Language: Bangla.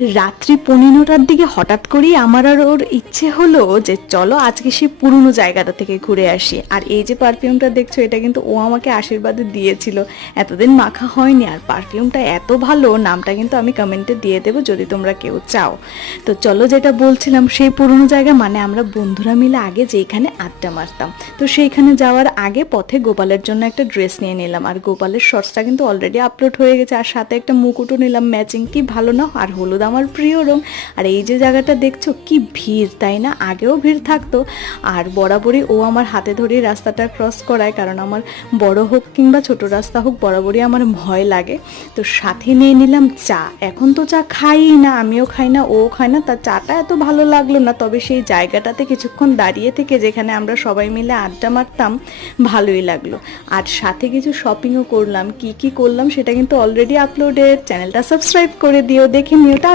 রাত্রি 9:15টার দিকে হঠাৎ করেই আমার আর ওর ইচ্ছে হলো যে চলো আজকে সেই পুরনো জায়গাটা থেকে ঘুরে আসি। আর এই যে পারফিউমটা দেখছো, এটা কিন্তু ও আমাকে আশীর্বাদে দিয়েছিল, এতদিন মাখা হয়নি। আর পারফিউমটা এত ভালো, নামটা কিন্তু আমি কমেন্টে দিয়ে দেবো যদি তোমরা কেউ চাও। তো চলো, যেটা বলছিলাম, সেই পুরনো জায়গা মানে আমরা বন্ধুরা মিলে আগে যেখানে আড্ডা মারতাম, তো সেইখানে যাওয়ার আগে পথে গোপালের জন্য একটা ড্রেস নিয়ে নিলাম। আর গোপালের শর্টসটা কিন্তু অলরেডি আপলোড হয়ে গেছে, আর সাথে একটা মুকুটও নিলাম ম্যাচিং। কি ভালো না? আর হলুদ আমার প্রিয় রং। আর এই যে জায়গাটা দেখছো, কি ভিড় তাই না? আগেও ভিড় থাকতো, আর বরাবরই ও আমার হাতে ধরে রাস্তাটা ক্রস করায়, কারণ আমার বড় হোক কিংবা ছোট রাস্তা হোক বরাবরই আমার ভয় লাগে। তো সাথে নিয়ে নিলাম চা। এখন তো চা খাই না, আমিও খাই না, ও খায় না, তার চাটা এত ভালো লাগলো না। তবে সেই জায়গাটাতে কিছুক্ষণ দাঁড়িয়ে থেকে যেখানে আমরা সবাই মিলে আড্ডা মারতাম, ভালোই লাগলো। আর সাথে কিছু শপিংও করলাম। কি কি করলাম সেটা কিন্তু অলরেডি আপলোডেড, চ্যানেলটা সাবস্ক্রাইব করে দিও, দেখে নিও।